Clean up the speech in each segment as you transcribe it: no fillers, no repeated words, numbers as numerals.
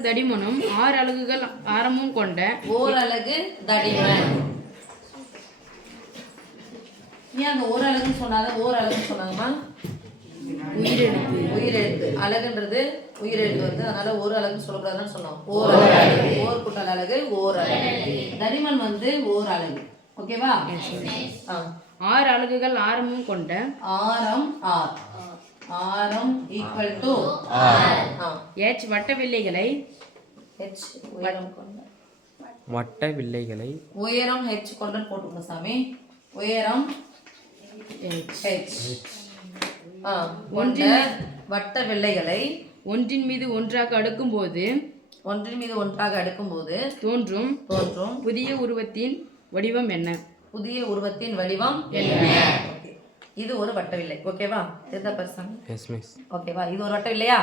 அலகு தடிமனும் 6 அலகுகள் ஆரமும் கொண்ட ஓர் அலகு தடிமன். ஏன் அந்த ஓர் அலகுன்னு சொன்னாங்க? ஓர் அலகுன்னு சொன்னாங்கம்மா? உயிரெழுத்து. அலகுன்றது உயிரெழுத்து வருது, அதனால ஒரு அலகுன்னு சொல்லக்கூடாதுன்னு சொன்னோம். ஓர் அலகு, ஓர் கூட்டல் அலகு, ஓர் அலகு. தடிமன் ஓர் அலகு. ஓகேவா? 6 அலகுகள் ஆரமும் கொண்ட ஆரம் ஆர். ஆரம் ஈக்குவல் டு h வட்ட வில்லைகளை h உயரம் கொண்ட வட்ட வில்லைகளை உயரம் h கொண்ட போட்டுக்கணும் சாமி. உயரம் h கொண்ட வட்ட வில்லைகளை ஒன்றின் மீது ஒன்றாக அடுக்கும்போது தோன்றும் புதிய உருவத்தின் வடிவம் என்ன? புதிய உருவத்தின் வடிவம் என்ன? இது ஒரு வட்ட வில்லை. ஓகேவா? தெரிஞ்சா பர்சன்? Yes miss. ஓகேவா? இது ஒரு வட்ட வில்லையா?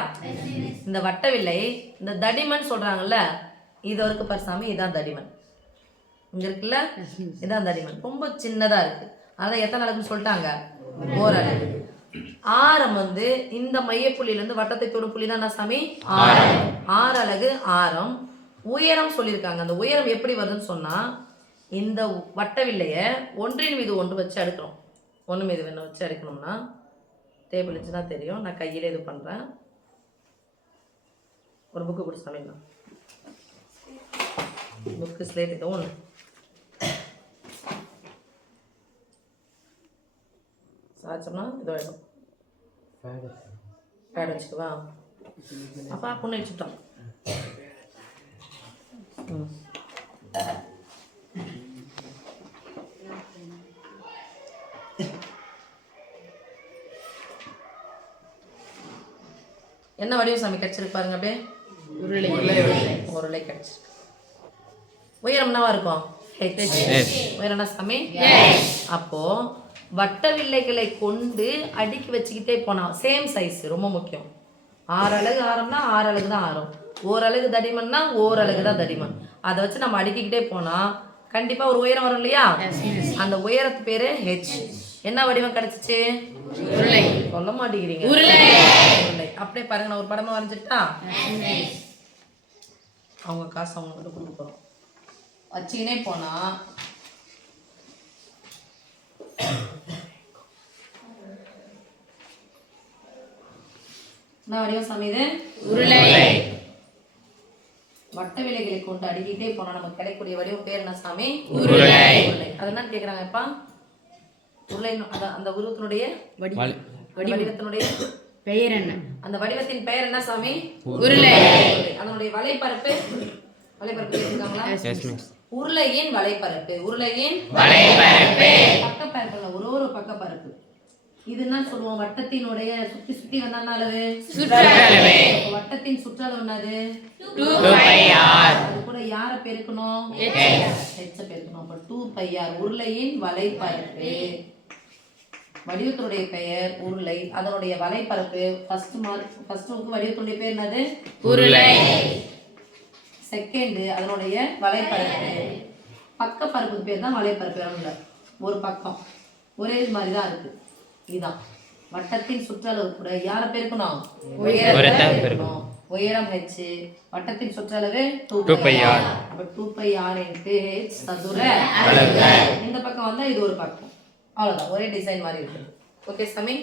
இந்த வட்ட வில்லை இந்த தடிமன் சொல்றாங்கல்ல, இது வரைக்கு பர்சாமி இதான் தடிமன். இங்க இருக்குல்ல, இதான் தடிமன். ரொம்ப சின்னதா இருக்கு. அதான் எத்தனை அலகுன்னு சொல்லிட்டாங்க? ஓர் அலகு. ஆரம் இந்த மையப்புள்ளியில இருந்து வட்டத்தை தொடும் புள்ளி தான் சாமி ஆரம். 6 அலகு ஆரம். உயரம் சொல்லியிருக்காங்க. அந்த உயரம் எப்படி வருதுன்னு சொன்னா, இந்த வட்ட வில்லைய ஒன்றின் மீது ஒன்று வச்சு அடுக்கிறோம். ஒன்று மீது ஒன்று வச்சு அடுக்கணும்னா டேபிள் வச்சுன்னா தெரியும். நான் கையிலே இது பண்றேன். ஒரு புக்கு கொடு சாமி. புக்கு ஸ்லேட் இது ஒன்று. சாச்சோம்னா இது ஆகிடும். பேட் வச்சுக்குவா. அப்பா பொண்ணு வச்சுட்டோம். என்ன வடிவம் சாமி கிடைச்சிருக்கு பாருங்க. அப்படியே உருளை கிடைச்சிருக்கு. உயரம் என்னவா இருக்கும்? உயரம் என்ன சாமி? அப்போ வட்ட வில்லைகளை கொண்டு அடுக்கி வச்சுக்கிட்டே போனா சேம் சைஸ். ரொம்ப முக்கியம். 6 அலகு ஆரம்னா 6 அலகு தான் ஆரம். ஓர் அலகு தடிமன்னா ஓர் அலகு தான் தடிமன். அதை வச்சு நம்ம அடுக்கிக்கிட்டே போனா கண்டிப்பா ஒரு உயரம் வரும் இல்லையா? அந்த உயரத்து பேரு ஹெச். என்ன வடிவம் கிடைச்சிச்சு? உருளை. சொல்ல மாட்டேங்கிறீங்க. உருளை. அப்படியே பாருங்க, நான் ஒரு படமா வரைஞ்சிட்டா அவங்க காசு அவங்க கிட்ட கொடுக்க போறோம். வச்சுக்கினே போனா என்ன வடிவம் சாமி? இது உருளை. வட்ட விலைகளை கொண்டு அடுக்கிட்டே போனா நமக்கு கிடைக்கக்கூடிய வடிவம் பேர் என்ன சாமி? உருளை. அது என்னன்னு கேக்குறாங்கப்பா. உருளை அந்த உருவத்தினுடைய வடிவத்தினுடைய பெயர் என்ன? அந்த வடிவத்தின் பெயர் என்ன சாமி? உருளை. அதனுடைய வலைப்பரப்பு இருக்காங்களா? உருளையின் வலைப்பரப்பு. உருளையின் வலைப்பரப்பு பக்கப்பரப்பு. ஒரு பக்கப்பரப்பு. இது என்ன சொல்லுவோம்? வட்டத்தினுடைய சுத்தி சுத்தி வந்தான அளவு சுற்றளவு. வட்டத்தின் சுற்றளவு என்னது? 2πr. அது கூட யார பெருக்கணும்? h பெருக்கணும். அப்ப 2πr. உருளையின் வலைப்பரப்பு. வடிவத்தினுடைய பெயர் உருளை. அதனுடைய வலைப்பரப்பு ஃபர்ஸ்ட் வடிவத்தினுடைய பேர் என்னது? உருளை. செகண்ட் அதனுடைய வலைப்பரப்பு. பக்கப்பரப்பு பேர் தான் வலைப்பரப்பு. ஒரு பக்கம் ஒரே மாதிரி தான் இருக்கு. இதுதான் வட்டத்தின் சுற்றளவு கூட யார பெருக்கணும்? உயரம் h. வட்டத்தின் சுற்றளவு 2πr. அப்ப 2πr h சதுர அலகு. இந்த பக்கம் வந்தா இது ஒரு பக்கம். அவ்வளவுதான். ஒரே டிசைன் மாதிரி இருக்கு. ஓகே சாமி?